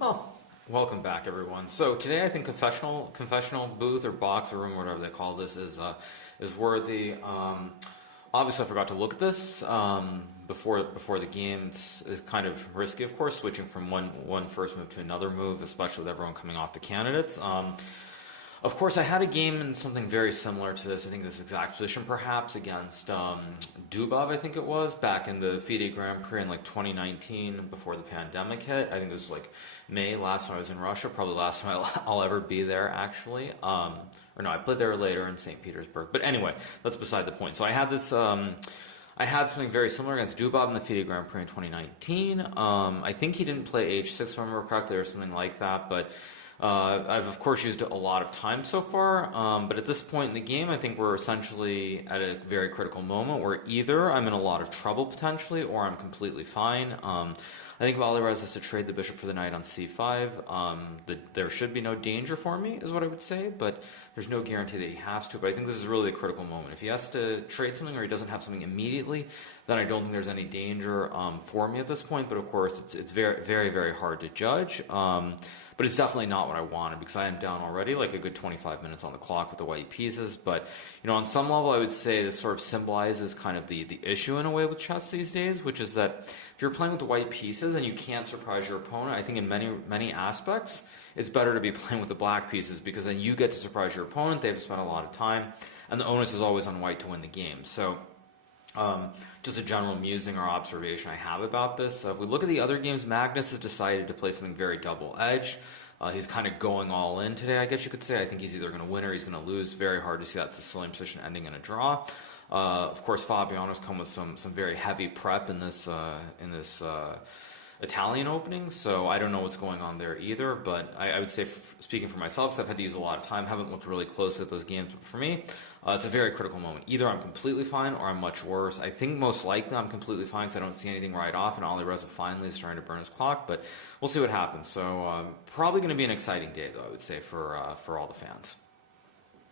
Well, welcome back, everyone. So today, I think confessional booth or box or room, or whatever they call this, is worthy. Obviously, I forgot to look at this before the game. It's kind of risky, of course, switching from one first move to another move, especially with everyone coming off the candidates. Of course, I had a game in something very similar to this. I think this exact position, perhaps, against Dubov, I think it was, back in the FIDE Grand Prix in like 2019, before the pandemic hit. I think this was like May, last time I was in Russia, probably last time I'll ever be there, actually. Or no, I played there later in St. Petersburg. But anyway, that's beside the point. So I had this... I had something very similar against Dubov in the FIDE Grand Prix in 2019. I think he didn't play H6, if I remember correctly, or something like that, but... I've of course used a lot of time so far, but at this point in the game, I think we're essentially at a very critical moment where either I'm in a lot of trouble potentially, or I'm completely fine. I think Valérez has to trade the bishop for the knight on c5. There should be no danger for me, is what I would say, but there's no guarantee that he has to. But I think this is really a critical moment. If he has to trade something or he doesn't have something immediately, then I don't think there's any danger for me at this point. But of course, it's very, very, very hard to judge. But it's definitely not what I wanted, because I am down already like a good 25 minutes on the clock with the white pieces. But, you know, on some level, I would say this sort of symbolizes kind of the issue in a way with chess these days, which is that if you're playing with the white pieces and you can't surprise your opponent, I think in many aspects, it's better to be playing with the black pieces, because then you get to surprise your opponent. They have to spend a lot of time, and the onus is always on white to win the game. So just a general musing or observation I have about this. If we look at the other games, Magnus has decided to play something very double-edged. He's kind of going all in today, I guess you could say. I think he's either going to win or he's going to lose. Very hard to see that Sicilian position ending in a draw. Of course, Fabiano's come with some very heavy prep in this Italian opening, so I don't know what's going on there either, but I would say, speaking for myself, because I've had to use a lot of time, haven't looked really close at those games, but for me, it's a very critical moment. Either I'm completely fine or I'm much worse. I think most likely I'm completely fine because I don't see anything right off, and Alireza finally is starting to burn his clock, but we'll see what happens. So probably going to be an exciting day, though, I would say, for all the fans.